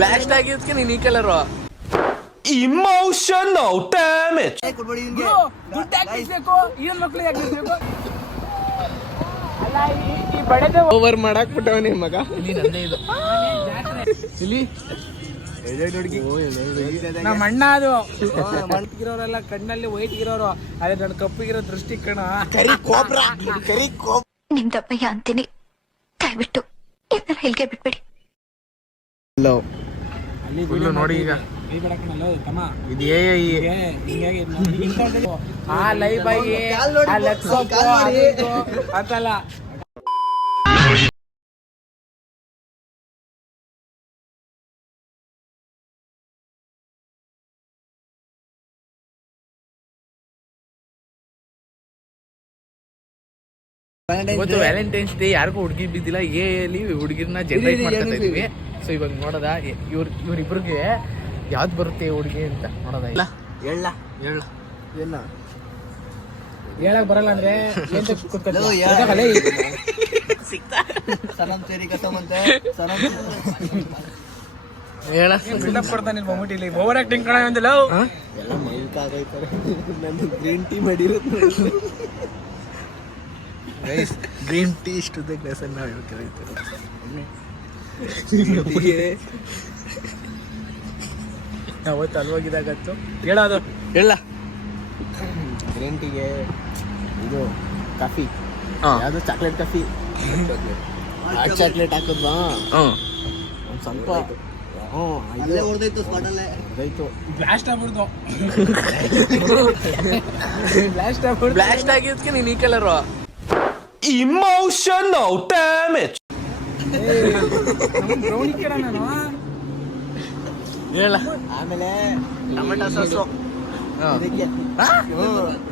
Blast ಆಗಿದ್ದಕ್ಕೆ ನೀನು ಈ ಕಲರು ಇಮೋಷನಲ್ ಡ್ಯಾಮೇಜ್. ದುಡ್ಡು ಹಾಕಿಸ್ಬೇಕು ಈ ಮಕ್ಳಿಗೆ ಹಾಕಿಸ್ಬೇಕು. ಈ ಬಡದೆ ಓವರ್ ಮಾಡಾಕ್ ಬಿಟ್ಟವನೇ ಮಗ. ಇಲ್ಲಿ ಇದು ಇಲ್ಲಿ ನಮ್ಮ ಅಣ್ಣ ಅದು ಮಂಟಿಗಿರೋರೆಲ್ಲ ಕಣ್ಣಲ್ಲಿ ವೈಟ್ ಇರೋರು, ಅದೇ ನನ್ನ ಕಪ್ಪಿಗಿರೋ ದೃಷ್ಟಿ ಕಣ. ನಿಮ್ದಪ್ಪಯ್ಯ ಅಂತೀನಿ, ದಯವಿಟ್ಟು ಇದನ್ನ ಇಲ್ಲಿಗೆ ಬಿಟ್ಬಿಡಿ. ನೋಡಿ ಈಗ ಇದು ಆ ಲೈವ್ ಆಗಿ ಅಂತಲ್ಲ. ಇವತ್ತು ವ್ಯಾಲೆಂಟೈನ್ಸ್ ಡೇ, ಯಾರಿಗೂ ಹುಡುಗಿ ಬಿದ್ದಿಲ್ಲ. ಎಲ್ಲಿ ಹುಡುಗಿರ್ನ ಜನರೇಟ್ ಮಾಡ್ತಾ ಇದೀವಿ. ಸೊ ಇವಾಗ ನೋಡೋದ ಇವ್ರಿಬ್ರಿಗೆ ಯಾವ್ದು ಬರುತ್ತೆ ಹುಡುಗಿ ಅಂತ ನೋಡೋದ. ಇಲ್ಲ ಹೇಳಕ್ ಬರಲ್ಲ ಅಂದ್ರೆ ಕೊಡ್ತಾನೆ ಮಮ್ಮೂಟಿಲಿ ಓವರ್ ಆಕ್ಟಿಂಗ್ ಕಣ ಅಂದಿಲ್ಲ. ಎಲ್ಲ ಮೈಕ್ ಆಗೈತಾರೆ. ನಂದು ಗ್ರೀನ್ ಟೀ ಮಾಡಿರೋದು. ಗ್ರೀನ್ ಟೀ ಇಷ್ಟುದ್ದ ಗ್ಲಾಸಲ್ಲಿ ನಾವು ಹೇಳ್ಕರಿತೀವಿ. ಅವತ್ತು ಅಲ್ವಾಗಿದಾಗತ್ತು ಹೇಳೋದು ಹೇಳ. ಗ್ರೀನ್ ಟೀಗೆ ಇದು ಕಾಫಿ, ಯಾವುದು ಚಾಕ್ಲೇಟ್ ಕಾಫಿ, ಹಾಟ್ ಚಾಕ್ಲೇಟ್ ಹಾಕಿದ್ವಾ ಒಂದು ಸ್ವಲ್ಪ ಬ್ಲಾಸ್ಟ್ ಆಗಿದ್ದಕ್ಕೆ ನೀನು ಈ ಕಲರು ಇಮೋಷನಲ್ ಡ್ಯಾಮೇಜ್. ಬ್ರೌನಿ ಕಣ ನಾನು. ಹೇಳ. ಆಮೇಲೆ tomato sauce,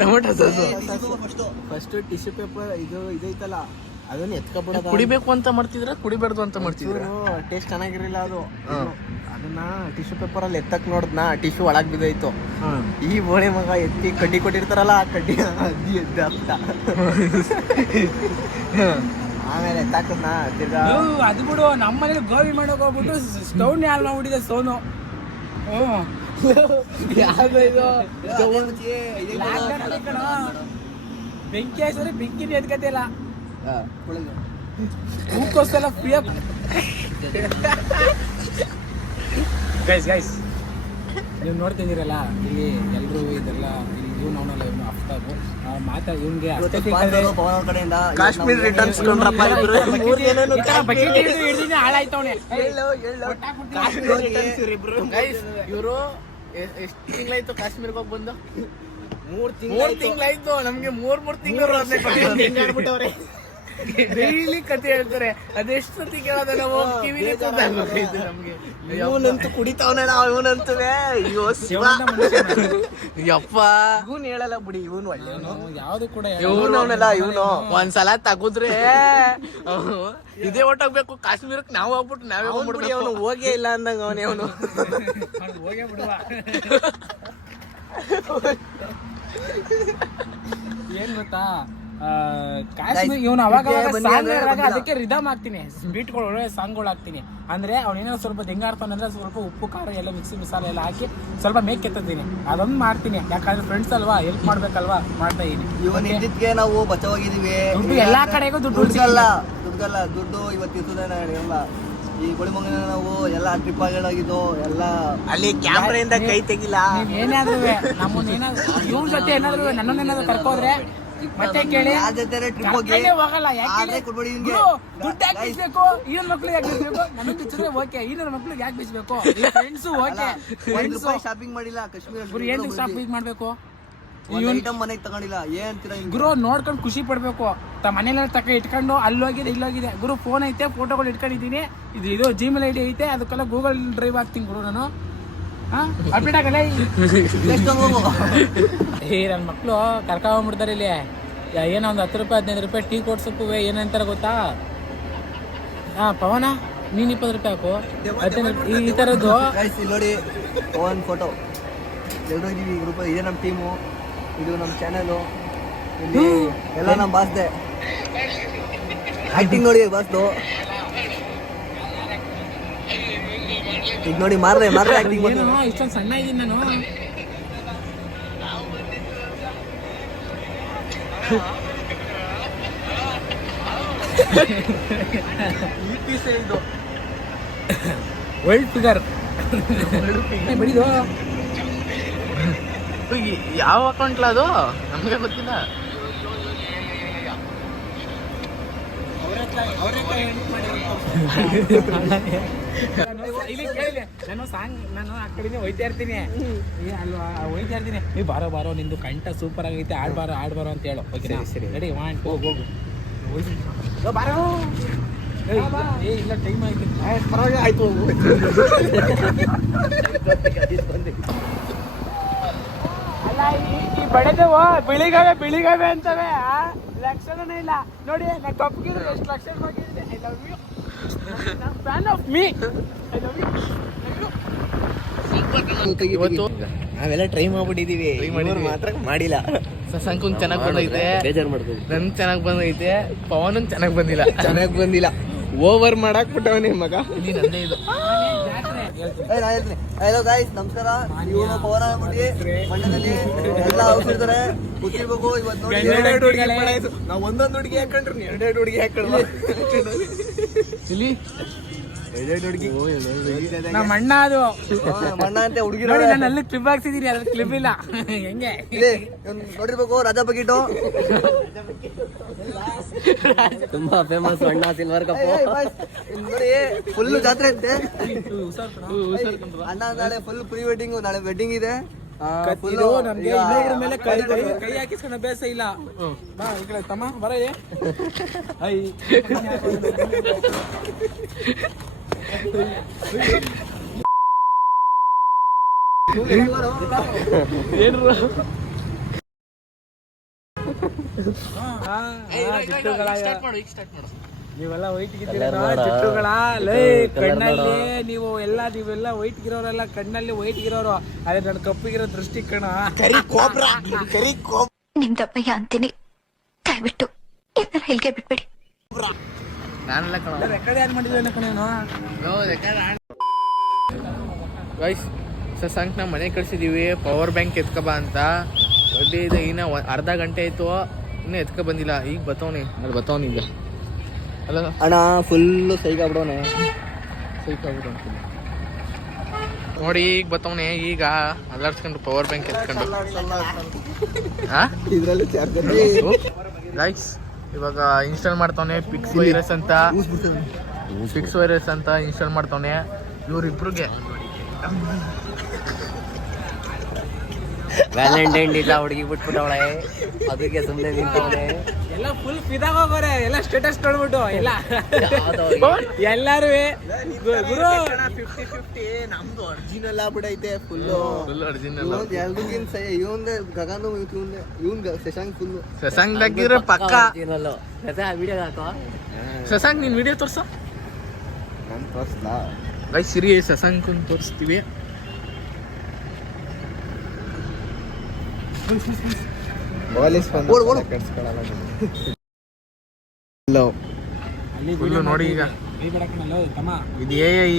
tomato sauce first tissue paper ಇದು ಇದೈತಲ್ಲ ಅದನ್ನ ಎತ್ಕೊಬಿಡೋದು. ಕುಡಿಬೇಕು ಅಂತ ಮಾಡ್ತಿದ್ರ, ಕುಡಿಬಾರ್ದು ಅಂತ ಮಾಡ್ತಿದ್ರ? ಟೇಸ್ಟ್ ಚೆನ್ನಾಗಿರಲಿಲ್ಲ ಅದು. ಅದನ್ನ ಟಿಶ್ಯೂ ಪೇಪರ್ ಅಲ್ಲಿ ಎತ್ತಕ್ ನೋಡಿದ್ನ, ಟಿಶ್ಯೂ ಒಳಗ್ ಬಿದ್ದೋಯ್ತು. ಈ ಬೋಳಿ ಮಗ ಎತ್ತಿ ಕಡ್ಡಿ ಕೊಟ್ಟಿರ್ತಾರಲ್ಲ, ಆ ಕಡ್ಡಿ ಅದ್ದಿ ಎದ್ದ ಆಗ್ತಾ. ಆಮೇಲೆ ಎತ್ತಾಕದ್ನ ತಿರ್ಗಾ ಅದು ಬಿಡು. ನಮ್ಮನೇಲಿ ಗೋಬಿ ಮಾಡೋಕೆ ಹೋಗ್ಬಿಟ್ಟು ಸ್ಟೌನ್ ಯಾರು ಮಾಡ್ಬಿಟ್ಟಿದೆ ಸೋನು. ಬೆಂಕಿ ಹಾಕ್ಸಿದ್ರೆ ಬೆಂಕಿನ ಎದ್ಕತಿಲ್ಲ, ಹೂಕೋಸೆಲ್ಲ ಫ್ರೀ. ಗೈಸ್ ನೀವು ನೋಡ್ತಿದ್ದೀರಲ್ಲ ಇಲ್ಲಿ ಎಲ್ರು ಇದೆಲ್ಲ ಇವ್ನು ಅವನಲ್ಲ, ಇವನು ಅಫ್ತಾಬು ಮಾತಾ ಇವ್ನಿಗೆ ಕಾಶ್ಮೀರ್ ರಿಟರ್ನ್ಸ್ ಹಾಳಾಯ್ತವನೆ. ಇವರು ಎಷ್ಟು ತಿಂಗಳಾಯ್ತು ಕಾಶ್ಮೀರ್ಗೆ ಹೋಗಿ ಬಂದು? 3 ತಿಂಗಳಾಯ್ತು. ನಮ್ಗೆ 3 ತಿಂಗಳು ಡೈಲಿ ಕತೆ ಹೇಳ್ತಾರೆ. ಅದೆಷ್ಟು ಸತಿ ಕೇಳೋದ ನಾವು ಕಿವಿನೇ ಕೂತಾಗೋಗೈತೆ ನಮ್ಗೆ. ಇವನಂತೂ ಕುಡಿತಾವನಲ್ಲ, ಇವನಂತೂ ಅಯ್ಯೋ ಶಿವ ಯಪ್ಪ. ಇವನು ಹೇಳಲ್ಲ ಬಿಡಿ, ಇವನು ಒಳ್ಳೆಯವನು, ಯಾವ್ದು ಕೂಡ ಇವನವನಲ್ಲ. ಇವನು ಒಂದ್ಸಲ ತಗುದ್ರೆ ಇದೇ ಹೊಟ್ಟೋಗ್ಬೇಕು ಕಾಶ್ಮೀರಕ್ಕೆ. ನಾವು ಹೋಗ್ಬಿಟ್ಟು ನಾವೇ ಹೋಗ್ಬಿಡ್ತೀವಿ. ಅವನು ಹೋಗೇ ಇಲ್ಲ ಅಂದಂಗ ಅವನೇ. ಅವನು ಹೋಗೇ ಬಿಡುವ. ಏನ್ ಗೊತ್ತಾ, ಕಾಶ್ಮೀರ್ ಇವನು ಅವಾಗ ಅದಕ್ಕೆ ರಿದಮ್ ಹಾಕ್ತೀನಿ, ಬೀಟ್ಗಳು ಒಳ್ಳೆ ಸಾಂಗ್ಗಳು ಹಾಕ್ತೀನಿ. ಅಂದ್ರೆ ಅವ್ನೇನೋ ಸ್ವಲ್ಪ ಹೆಂಗಾಡ್ತಾನೆ ಅಂದ್ರೆ ಸ್ವಲ್ಪ ಉಪ್ಪು ಖಾರ ಎಲ್ಲ ಮಿಕ್ಸಿ ಮಸಾಲೆ ಎಲ್ಲ ಹಾಕಿ ಸ್ವಲ್ಪ ಮೇಕ್ ಎತ್ತೀನಿ. ಅದೊಂದು ಮಾಡ್ತೀನಿ, ಯಾಕಂದ್ರೆ ಫ್ರೆಂಡ್ಸ್ ಅಲ್ವಾ, ಹೆಲ್ಪ್ ಮಾಡ್ಬೇಕಲ್ವಾ, ಮಾಡ್ತಾ ಇದೀನಿ. ನಾವು ಬಚಾವಾಗಿದೀವಿ. ದುಡ್ಡು ಎಲ್ಲಾ ಕಡೆಗೂ ದುಡ್ಡು ದುಡ್ಡು ಇವತ್ತಿರ್ತದೆ. ಈ ಗುಳಿಮಂಗನ ನಾವು ಎಲ್ಲ ಟ್ರಿಪ್ ಆಗಿದ್ದು ಎಲ್ಲ ಅಲ್ಲಿ ಕ್ಯಾಮ್ರಾಯಿಂದ ಕೈ ತೆಗಿಲ್ಲ. ಏನಾದ್ರು ನಮ್ಮನ್ನೇನಾದ್ರು ಇವ್ರ ಜೊತೆ ಏನಾದ್ರು ನನ್ನನ್ನೇನಾದ್ರು ಕರ್ಕೋದ್ರೆ ಮತ್ತೆ ಕೇಳಿ ಹೋಗಲ್ಲ. ಯಾಕೆ ದುಡ್ಡು ಯಾಕೆ ಬೀಸ್ಬೇಕು, ಈನ ಮಕ್ಳಿಗೆ ಯಾಕೆ ಬೀಸ್ಬೇಕು? ನಮಗೆ ಬಿಚ್ಚಿದ್ರೆ ಓಕೆ, ಈನ ಮಕ್ಳಿಗೆ ಯಾಕೆ ಬೀಸ್ಬೇಕು? ಫ್ರೆಂಡ್ಸು ಓಕೆ, ಶಾಪಿಂಗ್ ಮಾಡಿಲ್ಲ ಕಾಶ್ಮೀರ. ಏನು ಶಾಪಿಂಗ್ ಮಾಡ್ಬೇಕು? ಮನೆಗೆ ತಗೊಂಡಿಲ್ಲ. ಏನ್ ಗುರು ನೋಡ್ಕೊಂಡು ಖುಷಿ ಪಡ್ಬೇಕು. ಮನೇಲಿ ಇಟ್ಕೊಂಡು ಅಲ್ಲೋಗಿದೆ ಇಲ್ಲೋಗಿದೆ. ಗುರು ಫೋನ್ ಐತೆ, ಫೋಟೋಗಳು ಇಟ್ಕೊಂಡಿದ್ದೀನಿ. ಇದು ಜಿಮೇಲ್ ಐಡಿ ಐತೆ, ಅದಕ್ಕೆಲ್ಲ ಗೂಗಲ್ ಡ್ರೈವ್ ಹಾಕ್ತೀನಿ ಗುರು ನಾನು. ಅಪ್ಡೇಟ್ ಆಗಲ್ಲ. ನನ್ನ ಮಕ್ಳು ಕರ್ಕೊಂಡ್ಬಿಡ್ತಾರೆ ಇಲ್ಲಿ. ಏನೋ ಒಂದು 10 ರೂಪಾಯಿ 15 ರೂಪಾಯಿ ಟೀ ಕೊಡ್ಸಕ್ಕೂ ಏನಂತಾರೆ ಗೊತ್ತಾ? ಪವನ ನೀನು 20 ರೂಪಾಯಿ ಹಾಕು, 15 ಈ ಥರದ್ದು ನೋಡಿ. ಪವನ್ ಫೋಟೋ ಎಲ್ಲರೂ ಇದೀವಿ ಗ್ರೂಪ್. ಇದೇ ನಮ್ಮ ಟೀಮು. ಇದು ನಮ್ಮ ಚಾನಲು. ಇಲ್ಲಿ ಎಲ್ಲ ನಮ್ಮ ಬಾಸ್ದೆ ಆಕ್ಟಿಂಗ್ ನೋಡಿ ಬಾಸ್ದು. ಈಗ ನೋಡಿ ಮಾರ್ರೆ ಆಕ್ಟಿಂಗ್ ಏನು ಇಷ್ಟೊಂದು ಸಣ್ಣ ಇದ್ದೀನಿ ನಾನು. ವರ್ಲ್ಡ್ ಫಿಗರ್ ಬಡಿದು ಯಾವ ಅಕೌಂಟ್ಲ ಅದು ನಮಗೆ ಗೊತ್ತಿಲ್ಲ. ಇಲ್ಲಿ ಕೇಳಿದೆ ನಾನು ಆ ಕಡೆನೇ ಹೋಯ್ತಾ ಇರ್ತೀನಿ ಅಲ್ವಾ, ಹೋಯ್ತಾ ಇರ್ತೀನಿ. ನೀವು ಬಾರೋ ನಿಂದು ಕಂಠ ಸೂಪರ್ ಆಗೈತೆ, ಆಡ್ಬಾರೋ ಅಂತ ಹೇಳು. ಓಕೆ ಸರಿ ರೆಡಿ ವಾಂಟ್ ಹೋಗು ಬಾರೋ. ಇಲ್ಲ ಟೈಮ್ ಆಯ್ತು. ಪರವಾಗಿ ಆಯ್ತು ಹೋಗು. ಅಲ್ಲ ಈ ಬಡದವು ಬಿಳಿಗಾವೆ ಅಂತವೆ ಲಕ್ಷಣನೇ ಇಲ್ಲ ನೋಡಿ. ನಾ ಕಪ್ಪಿಗೆ ಎಷ್ಟು ಲಕ್ಷಣ ಹೋಗಿದ್ದೆ. I love you, fan of me, I love you. ಇವತ್ತು ನಾವೆಲ್ಲ ಟ್ರೈ ಮಾಡ್ಬಿಟ್ಟಿದೀವಿ, ಮಾತ್ರ ಮಾಡಿಲ್ಲ. ಶಶಾಂಕಂಗ್ ಚೆನ್ನಾಗಿ ಬಂದೈತೆ, ಬೇಜಾರು ಮಾಡ್ಬೋದು. ನನ್ಗೆ ಚೆನ್ನಾಗಿ ಬಂದೈತೆ, ಪವನ್ ಚೆನ್ನಾಗಿ ಬಂದಿಲ್ಲ. ಓವರ್ ಮಾಡಕ್ ಬಿಟ್ಟವನೇ ಮಗ. ಇಲ್ಲಿ ನಂದೇ ಇದು. ಹಲೋ ಗಾಯ್ಸ್, ನಮಸ್ಕಾರ. ಇವನು ಪವನ ಅಂದ್ಬಿಟ್ಟು ಮಂಡ್ಯದಲ್ಲಿ ಎಲ್ಲ ಔಷಧಿರ್ತಾರೆ, ಗೊತ್ತಿರ್ಬೇಕು. ಇವತ್ತು ನೋಡಿ ನಾವು ಒಂದೊಂದು ಹುಡುಗಿ ಹಾಕೊಂಡ್ರಿ, ಎರಡೆರಡು ಹುಡುಗಿ ಹಾಕೊಂಡ್ರು. ಇಲ್ಲಿ ನಮ್ಮ ಅಣ್ಣ ಅದು ಮಣ್ಣ ಅಂತ ಹುಡುಗಿ ನೋಡಿ. ನಾನು ಅಲ್ಲಿ ಕ್ಲಿಪ್ ಹಾಕ್ಸಿದೀನಿ, ಅದ್ರ ಕ್ಲಿಪ್ ಇಲ್ಲ. ಹೆಂಗೆ ನೋಡಿರ್ಬೇಕು. ರಾಜಾ ಬಕೀಟು ತುಂಬಾ ಫೇಮಸ್ ಅಣ್ಣ ಸಿಲ್ವರ್ ಕಪ್. ನೋಡಿ ಫುಲ್ ಜಾತ್ರೆ ಅಂತೆ ಅಣ್ಣ. ನಾಳೆ ಫುಲ್ ಪ್ರೀ ವೆಡ್ಡಿಂಗ್, ನಾಳೆ ವೆಡ್ಡಿಂಗ್ ಇದೆ. ಇದು ನಮ್ಗೆ ಇನ್ನೊಬ್ರ ಮೇಲೆ ಕೈ ಹಾಕಿಸ್ಕೊಂಡ ಅಭ್ಯಾಸ ಇಲ್ಲ. ಬಾ ಈ ಕಡೆ ತಮ್ಮ ಬರ. ನೀವೆಲ್ಲ ವೈಟ್ ಗಿಟ್ಟಿರೋಗಳ ಕಣ್ಣಲ್ಲಿ ನೀವೆಲ್ಲ ವೈಟ್ ಗಿರೋರೆಲ್ಲ ಕಣ್ಣಲ್ಲಿ ವೈಟ್ ಗಿರೋರು. ಅದೇ ನನ್ನ ಕಪ್ಪಿಗಿರೋ ದೃಷ್ಟಿ ಕಣ. ನಿಮ್ದಪ್ಪಯ್ಯ ಅಂತೀನಿ, ದಯವಿಟ್ಟು ಇದನ್ನ ಇಲ್ಲಿಗೆ ಬಿಟ್ಬಿಡಿ. ನಾನೆಲ್ಲ ರೆಕಾರ್ಡ್ ಯಾರು ಮಾಡಿದ್ವಿ ಕಣೇನು. ಗೈಸ್, ಶಶಾಂಕ್ನ ಮನೆ ಕಳ್ಸಿದೀವಿ, ಪವರ್ ಬ್ಯಾಂಕ್ ಎತ್ಕಬಾ ಅಂತ. ಒಡ್ಡಿ ಇದೆ, ಇನ್ನ ಅರ್ಧ ಗಂಟೆ ಆಯ್ತು, ಇನ್ನೂ ಎತ್ಕೊ ಬಂದಿಲ್ಲ. ಈಗ ಬತ್ತವನಿ ಈಗ ಅಲ್ಲ ಅಣ್ಣ ಫುಲ್ಲು ಸೈಗಾಗ್ಬಿಡೋನೆ. ನೋಡಿ ಈಗ ಬತ್ತವನೆ. ಈಗ ಅಲ್ಲಾಡ್ಸ್ಕೊಂಡು ಪವರ್ ಬ್ಯಾಂಕ್ ಎತ್ಕೊಂಡು ಇದ್ರಲ್ಲಿ ಚಾರ್ಜರ್ ಗೈಸ್ ಇವಾಗ ಇನ್ಸ್ಟಾಲ್ ಮಾಡ್ತಾವನೆ. ಪಿಕ್ಸ್ ವೈರಸ್ ಅಂತ ಇನ್ಸ್ಟಾಲ್ ಮಾಡ್ತಾವನೆ. ಇವ್ರಿಬ್ರಿಗೆ ವ್ಯಾಲೆಂಟೈನ್ ಡೇ ಹುಡುಗಿ ಬಿಟ್ಬಿಟ್ಟವಳೆ, ಅದಕ್ಕೆ ಸುಮ್ಮನೆ ನಿಂತವಳೆ. ಎಲ್ಲ ಫುಲ್ ಫಿದಾಗ ಹೋಗೋರೆ, ಎಲ್ಲ ಸ್ಟೇಟಸ್ ನೋಡ್ಬಿಟ್ಟು ಎಲ್ಲಾರು ಗುರು 50-50 ನಮ್ದು ಅರ್ಜಿನಲ್ ಆಗ್ಬಿಡೈತೆ ಫುಲ್ಲು. ಒರಿಜಿನಲ್. ಎಲ್ರಿಗಿಂತ ಇವಂದೆ ಗಗನ್, ಇವನ್ ಶಶಾಂಕ್ ಫುಲ್ಲು. ಶಶಾಂಕ್ ಹಾಕಿದ್ರೆ ಪಕ್ಕ. ವಿಡಿಯೋ ಹಾಕೋ ಶಶಾಂಕ್ ನೀನ್ ವಿಡಿಯೋ ತೋರ್ಸ. ನಾನು ತೋರಿಸ್ಲಾ ಗೈಸ್ ಸಿರಿ ಶಶಾಂಕ್ ತೋರಿಸ್ತೀವಿ. ಫುಲ್ಲು ನೋಡಿ ಈಗ ತಮ್ಮ ಇದು AI.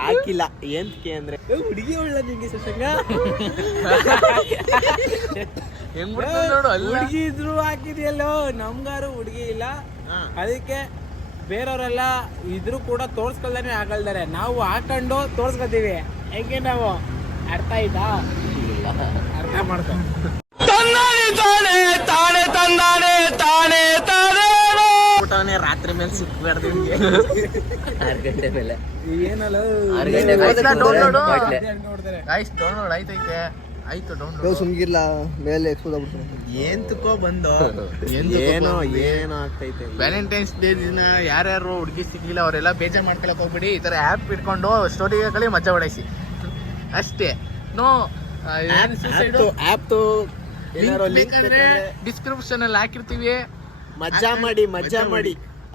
ಹಾಕಿಲ್ಲ ಏನ್ಕೆ ಅಂದ್ರೆ ಹುಡುಗಿ ಒಳ್ಳೆ ನಿಂಗೆ ಶಶಾಂಕ. ಹೆಂಗ್ ನೋಡು ಅಲ್ಲಿ ಹುಡುಗಿ ಇದ್ರು ಹಾಕಿದ್ಯಲ್ಲೋ, ನಮ್ಗಾರು ಹುಡುಗಿ ಇಲ್ಲ. ಅದಕ್ಕೆ ಬೇರೆಯವರೆಲ್ಲ ಇದ್ರು ಕೂಡ ತೋರ್ಸ್ಕೊಳ್ದಾನೆ ಹಾಕಲ್ದಾರೆ. ನಾವು ಹಾಕೊಂಡು ತೋರ್ಸ್ಕೊತೀವಿ. ಹೆಂಗೆ ನಾವು ಅರ್ಥ ಆಯ್ತಾ? ಅರ್ಥ ಮಾಡ್ಕೊ. ರಾತ್ರಿ ಮೇಲೆ ಸಿಕ್ಬಾರ್ದು 6 ಗಂಟೆ ಮೇಲೆ. ಏನಲ್ಲ 6 ಗಂಟೆ ಡೌನ್ಲೋಡ್ ಬಾಟ್ಲೆ. ಗೈಸ್ ಡೌನ್ಲೋಡ್ ಆಯ್ತು ಡೌನ್ಲೋಡ್. ಸುಮ್ಗಿರ್ಲ ಮೇಲೆ ಎಕ್ಸ್ಪೋಸ್ ಆಗ್ಬಿಡ್ತಾರೆ. ಏಂತಕೋ ಬಂದು ಏನೋ ಆಗ್ತೈತೆ. ವ್ಯಾಲೆಂಟೈನ್ಸ್ ಡೇ ದಿನ ಯಾರ್ಯಾರು ಹುಡುಗಿ ಸಿಗ್ಲಿಲ್ಲ ಅವರೆಲ್ಲ ಬೇಜಾರು ಮಾಡ್ಕೊಳಕ್ ಹೋಗ್ಬಿಡಿ. ಈ ತರ ಆ್ಯಪ್ ಇಟ್ಕೊಂಡು ಸ್ಟೋರಿಗಳಲ್ಲಿ ಮಜಾ ಹೊಡೈಸಿ ಅಷ್ಟೇ. ನೋ ಡಿಸ್ಕ್ರಿಪ್ಷನ್ ಅಲ್ಲಿ ಹಾಕಿರ್ತೀವಿ. ಮಜಾ ಮಾಡಿ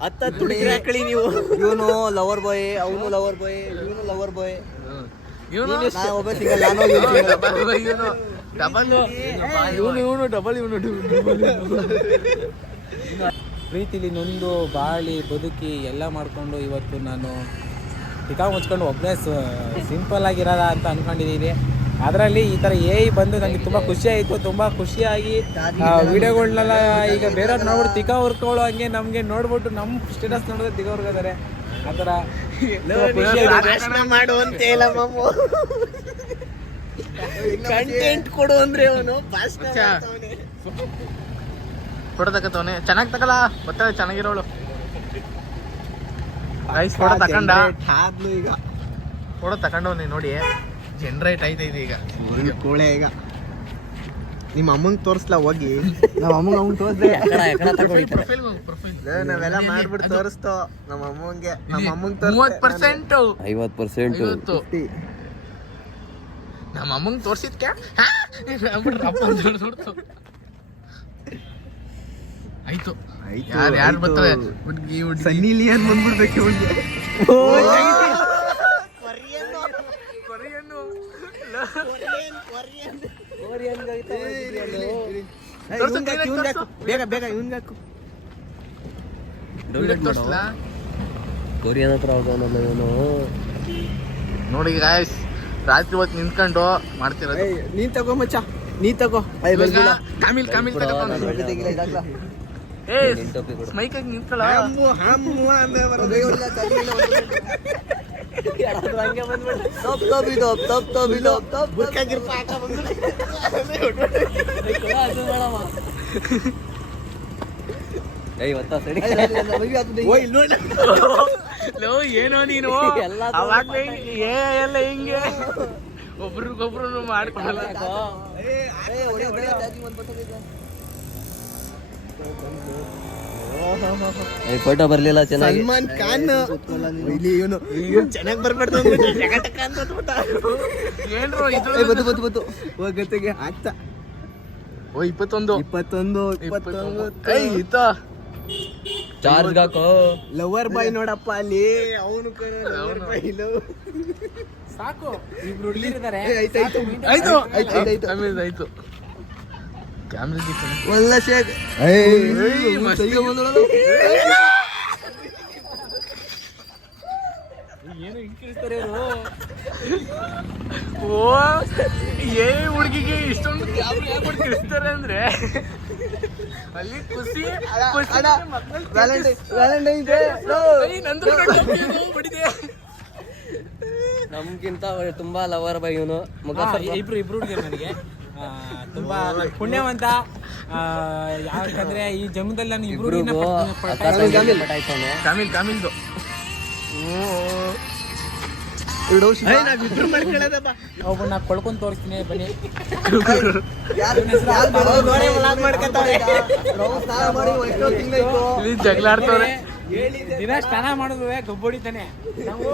10 ಹುಡುಗಿ ಹಾಕಳಿ ನೀವು. ಇವನು ಲವರ್ ಬಾಯ್, ಅವನು ಲವರ್ ಬಾಯ್, ಇವನು ಲವರ್ ಬಾಯ್. ಇವನು ನಾನು ಒಬ್ಬ ಸಿಂಗಲ್, ನಾನು ಇವ್ನು single. ಇವನು ಡಬಲ್ ಇವನು ಡಬಲ್ ಪ್ರೀತಿಲಿ ನೊಂದು ಬಾಳಿ ಬದುಕಿ ಎಲ್ಲ ಮಾಡಿಕೊಂಡು ಇವತ್ತು ನಾನು ಟಿಕಾ ಮುಚ್ಕೊಂಡು ಒಬ್ಬನೇ ಸಿಂಪಲ್ ಆಗಿರೋದ ಅಂತ ಅಂದ್ಕೊಂಡಿದ್ದೀನಿ. ಅದರಲ್ಲಿ ಈ ಥರ ಬಂದು ನನಗೆ ತುಂಬ ಖುಷಿ ಆಯಿತು. ತುಂಬ ಖುಷಿಯಾಗಿ ವಿಡಿಯೋಗಳನ್ನೆಲ್ಲ ಈಗ ಬೇರೆಯವ್ರು ನೋಡ್ಬಿಟ್ಟು ತಿಕಾ ಹುರ್ಕೊಳ್ಳೋ ಹಂಗೆ ನಮಗೆ ನೋಡ್ಬಿಟ್ಟು ನಮ್ಮ ಸ್ಟೇಟಸ್ ನೋಡಿದ್ರೆ ತಿಕಾ ಹುರ್ಕೋತಾರೆ. ಆ ಥರ ಮಾಡುವಂತೆ ಇಲ್ಲ ಮಮ್ಮು, ಕಂಟೆಂಟ್ ಕೊಡು ಅಂದ್ರೆ ಅವನು ಫೋಟೋ ತಗೋತವನೆ. ಚೆನ್ನಾಗಿ ತಗಲ್ಲ ಬರ್ತಾಳೆ ಚೆನ್ನಾಗಿರೋಳು. ರೈಸ್ ಫೋಟೋ ತಕೊಂಡ ಟ್ಯಾಬ್ಲು ಈಗ ಫೋಟೋ ತಗೊಂಡವ್ನಿ ನೋಡಿ. ಜನರೇಟ್ ಆಯ್ತೈತೆ ಈಗ ಕೋಳೆ. ಈಗ ನಿಮ್ಮ ಅಮ್ಮಂಗ್ ತೋರಿಸ್ಲಾ ಹೋಗಿ? ನಮ್ಮ ಅಮ್ಮಂಗ್ ತೋರಿಸ್ದೆ, ನಾವೆಲ್ಲ ಮಾಡ್ಬಿಟ್ಟು ತೋರಿಸ್ತೋ ನಮ್ಮ ಅಮ್ಮಂಗೆ. ನಮ್ಮ ಅಮ್ಮಂಗ್ 30%, 50%. ನಮ್ಮ ಅಮ್ಮಂಗ್ ತೋರ್ಸಿದ್ಕೆ ಆಯ್ತು. ಯಾರು ಬರ್ತಾರೆ ಹುಡ್ಗಿ ಸನ್ನಿ ಲಿಯೋನ್ ಬಂದ್ಬಿಡ್ಬೇಕು ಇವ್ನಿಗೆ. ಬೇಗ ಬೇಗ ಇವ್ನಿಗೆ ಹಾಕು. ಕೊರಿಯನ್ ಹತ್ರ ಹೋಗೋನಲ್ಲ ಇವನು. ನೋಡಿ ಗಾಯ್ಸ್, ರಾತ್ರಿ ಹೊತ್ತು ನಿಂತ್ಕೊಂಡು ಮಾಡ್ತಿರೋದು. ನೀನ್ ತಗೋ ಮಚ್ಚ, ನೀ ತಗೋ. ಕಾಮಿಲ್ ಮೈಕಾಗಿ ನಿಂತ್ಕೊಳ್ಳ. ಏನೋ ನೀನು ಎಲ್ಲ ಹಿಂಗೆ ಒಬ್ರಿಗೊಬ್ರು ಮಾಡ್ಕೊಳ್ಳ. ಫೋಟೋ ಬರ್ಲಿಲ್ಲ ಚೆನ್ನಾಗಿ. ಸಲ್ಮಾನ್ ಖಾನ್ ಇಲ್ಲಿ ಇವನು ಚೆನ್ನಾಗಿ ಬರ್ಬಾರ್ದು ಏನ್ರೋ ಇದು ಬತ್ತು ಹೋಗತ್ತೆಗೆ ಆಗ್ತಾ. 21 ಚಾರ್ಜ್ ಹಾಕೋ. ಲವರ್ ಬಾಯ್ ನೋಡಪ್ಪ ಅಲ್ಲಿ ಅವನು ಲವರ್ ಬಾಯ್. ಸಾಕು, ಇಬ್ರು ಹುಡುಗಿರಿದ್ದಾರೆ. ಆಯ್ತು ಕ್ಯಾಮ್ರಾ ಒಳ್ಳೆ ಶೇಕ್. ಏನು ಹಿಂಗಿರ್ತಾರೆ ಇವರು. ಓ ಹುಡುಗಿಗೆ ಇಷ್ಟೊಂದು ಕ್ಯಾಮ್ರಾ ತಿಳಿಸ್ತಾರೆ ಅಂದ್ರೆ ಅಲ್ಲಿ ಖುಷಿ ವ್ಯಾಲೆಂಟೈನ್ಸ್ ಡೇ ನಮ್ಗಿಂತ ತುಂಬಾ ಲವರ್ ಬೈ ಇವನು. ಇಬ್ರು ಹುಡುಗಿರು ನನಗೆ ತುಂಬಾ ಪುಣ್ಯವಂತ. ಯಾಕಂದ್ರೆ ಈ ಜನ್ಮದಲ್ಲಿ ನಾನು ಇಬ್ರು ಕಾಮಿಲ್ದು ಒಬ್ಬನ ಕೊಳ್ಕೊಂಡ್ ತೋರಿಸ್ತೀನಿ ಬನ್ನಿ. ಜಗಳಾಡ್ತವ್ರೆ. ದಿನ ಸ್ನಾನ ಮಾಡಿದ್ರೆ ಗಬ್ಬೊಡಿತಾನೆ. ನಾವು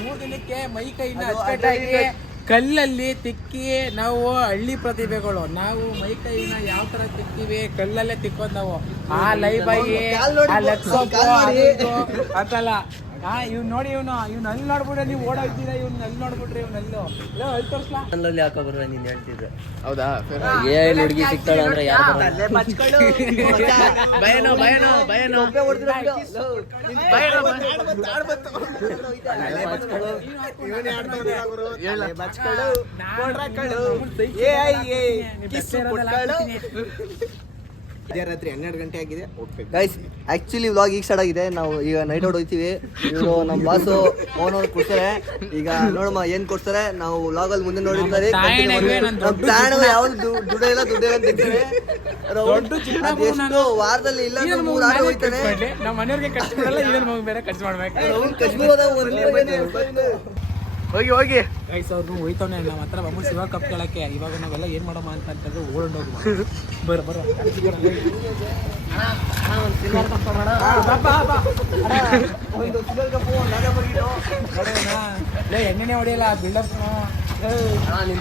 3 ದಿನಕ್ಕೆ ಮೈ ಕೈನ ಅಚ್ಚುಕಟ್ಟಾಗಿ ಕಲ್ಲಲ್ಲಿ ತಿಕ್ಕಿ ನಾವು ಹಳ್ಳಿ ಪ್ರತಿಭೆಗಳು. ನಾವು ಮೈ ಕೈನ ಯಾವ ತರ ತಿಕ್ಕಿವಿ, ಕಲ್ಲಲ್ಲೇ ತಿಕ್ಕೋದು ನಾವು. ಆ ಲೈಬಾಯಿ ಅಂತಲ್ಲ. ಇವ್ ನೋಡಿ, ಇವ್ನು ಅಲ್ಲಿ ನೋಡ್ಬಿಟ್ರೆ ನೀವು ಓಡೋಗ್ತೀರಾ. ಇವ್ನ ಅಲ್ಲಿ ನೋಡ್ಬಿಟ್ರೆ ಇವ್ನಲ್ಲೋ ಅಲ್ಲಿ ತೋರ್ಸ್ಲಾ. ಅಲ್ಲಲ್ಲಿ ಹಾಕೋ ಬರ್ರ ನೀನ್ ಹೇಳ್ತಿದ್ರೆ. ಹೌದಾ? ಹುಡುಗಿ ಸಿಗ್ತಾಳ ಅಂದ್ರೆ ಯಾರು ರಾತ್ರಿ 12 ಗಂಟೆ ಆಗಿದೆ. ಗೈಸ್ ಆಕ್ಚುಲಿ ವ್ಲಾಗ್ ಈಗ ಸ್ಟಾರ್ಟ್ ಆಗಿದೆ. ನಾವು ಈಗ ನೈಟ್ ಔಟ್ ಹೋಗ್ತೀವಿ. ಇವರು ನಮ್ಮ ಬಾಸು ಓನರ್ ಕೊಡ್ತಾರೆ. ಈಗ ನೋಡಮ್ಮ ಏನ್ ಕೊಡ್ತಾರೆ. ನಾವು ವ್ಲಾಗ್ ಅಲ್ಲಿ ಮುಂದೆ ನೋಡಿರ್ತಾರೆ. ಪ್ಲಾನ್ ಯಾವ್ದು ದುಡ್ಡಿಲ್ಲ ಅದೆಷ್ಟು ವಾರದಲ್ಲಿ ಇಲ್ಲ 3 ಆಟ ಹೋಗ್ತಾನೆ. ನಮ್ಮ ಮನೆಯವ್ರಿಗೆ ಖರ್ಚು ಮಾಡಲ್ಲ, ಇದನ್ನ ಬೇರೆ ಖರ್ಚು ಮಾಡ್ಬೇಕು. ಹೋಗಿ ಗೈಸ್ ಅವ್ರು ಹೋಯ್ತವನೆ ನಮ್ಮ ಹತ್ರ ಬಮ್ಮ ಶಿವ ಕಪ್ ಕೇಳಕ್ಕೆ. ಇವಾಗ ನಾವೆಲ್ಲ ಏನ್ ಮಾಡಮ್ಮ ಅಂತಂದ್ರೆ ಓಡೋಗಿ ಬರೋ ಎಣ್ಣೆನೆ ಹೊಡಿಯಲ್ಲ ಬಿಲ್ಡಪ್.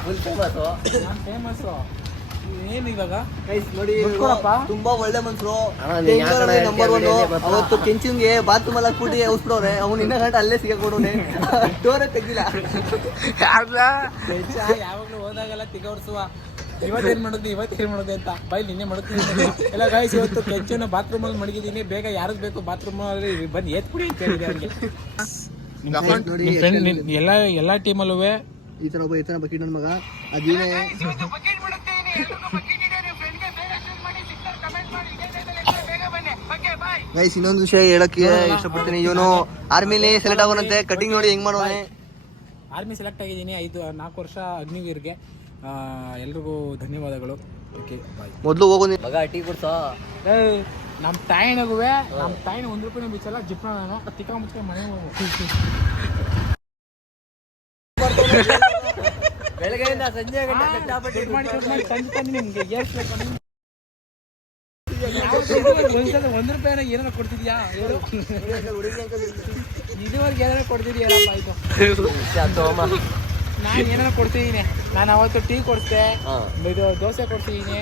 Full famous. ಫೇಮಸ್ ಏನು ಇವಾಗ ಗೈಸ್ ನೋಡಿ ಬಿಟ್ಕೊಡಪ್ಪ. ತುಂಬಾ ಒಳ್ಳೆ ಮನ್ಸರು ಅಣ್ಣ, ನೀನ್ ಯಾಕ್ ಅಣ್ಣ ನಂಬರ್ ಒನ್. ಹೇಳ್ತೀಯ? ಗೊತ್ತಾ? ಅವತ್ತು ಕೆಂಚಿಂಗೆ ಬಾತ್ರೂಮ್ ಅಲ್ಲಿ ಹಾಕ್ಬಿಟ್ಟು ಔಸ್ಬಿಡೋರೆ. ಅವ್ನು ಇನ್ನ ಗಂಟೆ ಅಲ್ಲೇ ಸಿಗಾಕೊಡೋನೆ. ಡೋರೇ ತೆಗ್ದಿಲ್ಲ. ಯಾವಾಗ್ಲೂ ಹೋದಾಗೆಲ್ಲ ತಿಗೌಡ್ಸುವ ಇವತ್ತೇನ್ ಮಾಡೋದು ಅಂತ ಬೈ ನಿನ್ನೆ ಮಾಡುತ್ತೀನಿ ಎಲ್ಲ ಗಾಯ್ಸ್. ಇವತ್ತು ಕೆಂಚನ ಬಾತ್ರೂಮ್ ಅಲ್ಲಿ ಮಡಗಿದ್ದೀನಿ. ಬೇಗ ಯಾರಿಗೆ ಬೇಕು ಬಾತ್ರೂಮ್ ಅಲ್ಲಿ ಬಂದು ಎತ್ಬಿಡಿ ಅಂತ ಹೇಳಿದೆ ಅವ್ರಿಗೆ. ನೋಡಿ ಎಲ್ಲ ಟೀಮಲ್ಲೂ ಈ ತರ ಬಕೀಟ್ ನನ್ನ ಮಗ ಅದೇನೇ ಗೈಸ್. ಇನ್ನೊಂದು ವಿಷಯ ಹೇಳಕ್ಕೆ ಇಷ್ಟಪಡ್ತೀನಿ. ಇವನು ಆರ್ಮಿಲಿ ಸೆಲೆಕ್ಟ್ ಆಗೋನಂತೆ. ಕಟಿಂಗ್ ನೋಡಿ ಹೆಂಗ್ ಮಾಡೋನೆ. ಆರ್ಮಿ ಸೆಲೆಕ್ಟ್ ಆಗಿದ್ದೀನಿ. 4 ವರ್ಷ ಅಗ್ನಿವೀರ್ಗೆ. ಎಲ್ರಿಗೂ ಧನ್ಯವಾದಗಳು. Okay bye. ಮೊದ್ಲು ಹೋಗೋ ಮಗ ಟೀ ಕುಡ್ಸೋ. ನಮ್ಮ ತಾಯಿನಗುವೆ ನಮ್ಮ ತಾಯಿನ 1 ರೂಪಾಯಿನ ಬಿಚ್ಚಲ್ಲ. ಜಿಪ್ನ ತಿಕ್ಕ ಮುಚ್ಚ ಮನೆ ಬೆಳಗ್ಗೆಯಿಂದ ಸಂಜೆ ಗಂಟೆ ಕಷ್ಟಪಟ್ಟು ಸಂಜೆ ತಂದು ನಿಮ್ಗೆ ಏರ್ಸ್ಬೇಕು. 1 ರೂಪಾಯಿನ ಏನಾರ ಕೊಡ್ತಿದ್ಯಾ ಹೇಳು. ಇದುವರೆಗೆ ಏನಾರ ಕೊಡ್ತಿದ್ಯಲ್ಲಪ್ಪ. ಆಯ್ತು ನಾನು ಏನಾರ ಕೊಡ್ತಿದ್ದೀನಿ. ನಾನು ಅವತ್ತು ಟೀ ಕೊಡ್ತೆ, ಇದು ದೋಸೆ ಕೊಡ್ತಿದ್ದೀನಿ,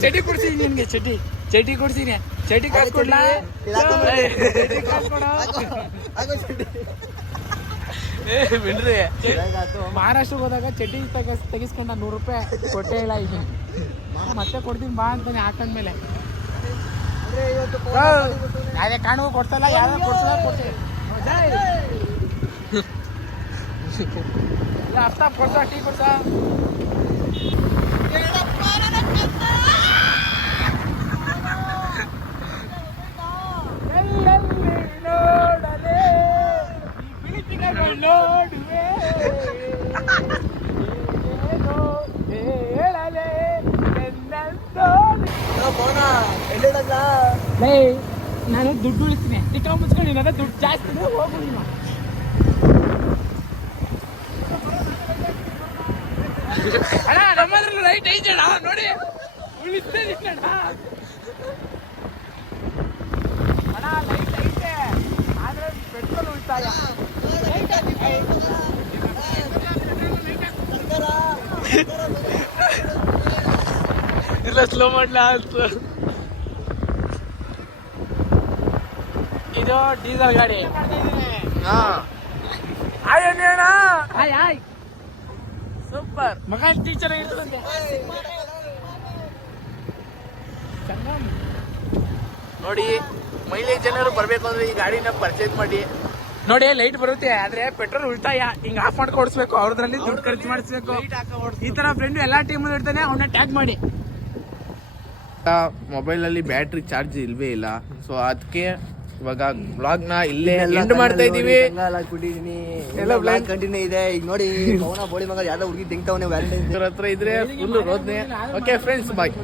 ಚಟಿ ಕೊಡ್ಸಿದೀನಿ. ನಿನ್ಗೆ ಚಟಿ ಕೊಡ್ತೀನಿ. ಚಟಿ ಕಾಸು ಕೊಡ್ಲಾ? ಬಿಡ್ರಿ. ಮಹಾರಾಷ್ಟ್ರಕ್ಕೆ ಹೋದಾಗ ಚಟಿ ತೆಗಿಸ್ಕೊಂಡ 100 ರೂಪಾಯಿ ಕೊಟ್ಟೆ ಇಲ್ಲ. ಈಗ ಮತ್ತೆ ಕೊಡ್ತೀನಿ ಬಾ ಅಂತಾನೆ ಹಾಕೊಂಡ್ಮೇಲೆ. ಯಾವ್ದೇ ಕಾರಣಕ್ಕೂ ಕೊಡ್ತಲ್ಲ. ಯಾವ್ದು ಕೊಡ್ತಲ್ಲ ಕೊಡ್ತೀನಿ. ಅರ್ಥ ಕೊಡ್ಸ ಟೀ ಕೊಡ್ಸ. ನೋಡುವೆ ಹೇಳಲೇ ನಾನು ದುಡ್ಡು ಉಳಿಸ್ತೀನಿ. ಟಿಕ್ಕ ಮುಚ್ಕೊಂಡು ಏನಾದ್ರೆ ದುಡ್ಡು ಜಾಸ್ತಿ ಹೋಗು. ಅಣ್ಣ ನಮ್ಮದ್ರಲ್ಲಿ ಲೈಟ್ ಐತೆ ಅಣ್ಣ ನೋಡಿ. ಉಳಿಸ್ತೇನೆ ಅಣ್ಣ. ಲೈಟ್ ಐತೆ ಆದ್ರೆ ಪೆಟ್ರೋಲ್ ಉಳಿತಾಯ. ಇಲ್ಲ ಸ್ಲೋ ಮಾಡ್ಲಾ ಅಂತ. ಇದು ಡೀಸೆಲ್ ಗಾಡಿ. ಹಾಯ್ ಸೂಪರ್ ಮಗ. ಟೀಚರ್ ಆಗಿರ್ತದಂತೆ. ನೋಡಿ ಮೈಲೇಜ್ ಜನರು ಬರ್ಬೇಕು ಅಂದ್ರೆ ಈ ಗಾಡಿನ ಪರ್ಚೇಸ್ ಮಾಡಿ. ನೋಡಿ ಲೈಟ್ ಬರುತ್ತೆ ಆದ್ರೆ ಪೆಟ್ರೋಲ್ ಉಳಿತಾಯ. ಹಿಂಗ್ ಆಫ್ ಮಾಡ್ಕೊಂಡು ಓಡಿಸ್ಬೇಕು. ಅವ್ರದ್ರಲ್ಲಿ ದುಡ್ಡು ಖರ್ಚು ಮಾಡಿಸ್ಬೇಕು. ಈ ತರ ಫ್ರೆಂಡ್ ಎಲ್ಲಾ ಟೀಮಲ್ಲಿ ಇರ್ತಾನೆ. ಅವನ್ನ ಟ್ಯಾಗ್ ಮಾಡಿ. ಮೊಬೈಲ್ ಅಲ್ಲಿ ಬ್ಯಾಟ್ರಿ ಚಾರ್ಜ್ ಇಲ್ವೇ ಇಲ್ಲ. ಸೊ ಅದಕ್ಕೆ ಇವಾಗ ಬ್ಲಾಗ್ ನ ಇಲ್ಲೇ ಎಂಡ್ ಮಾಡ್ತಾ ಇದೀವಿ. ಎಲ್ಲ ಬ್ಲಾಗ್ ಕಂಟಿನ್ಯೂ ಇದೆ. ಈಗ ನೋಡಿ ಪವನ ಬೋಳಿ ಮಗ ಯಾವ್ದೋ ಹುಡುಗಿ ತೆಗ್ತಾವನೆ ವ್ಯಾಲೆಂಟೈನ್ಸ್ ಹತ್ರ ಇದ್ರೆ ಫುಲ್ ರೋದ್ನೆ. ಓಕೆ ಫ್ರೆಂಡ್ಸ್ ಬಾಯ್.